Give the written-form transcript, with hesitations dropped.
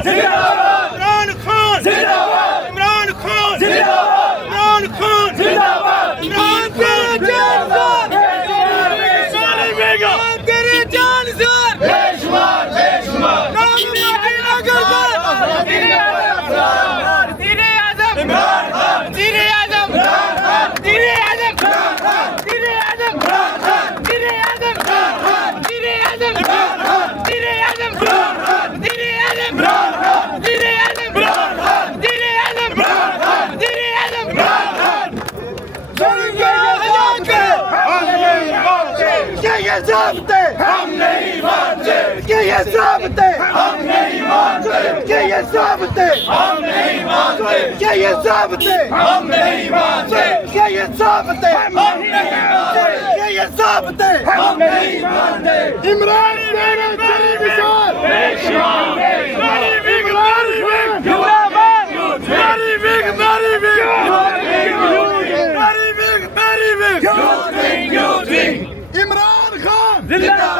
इमरान खान इमरान खान इमरान खान इमरान खान सारी बेगा तेरी जान सर बेशुमार ज़ाब्ते हम नहीं मानते कि ये ज़ाब्ते हम नहीं मानते कि ये ज़ाब्ते हम नहीं मानते कि ये ज़ाब्ते हम नहीं मानते कि ये ज़ाब्ते हम नहीं मानते कि ये ज़ाब्ते हम नहीं मानते इमरान मेरे तेरी मिसाल इमरान खान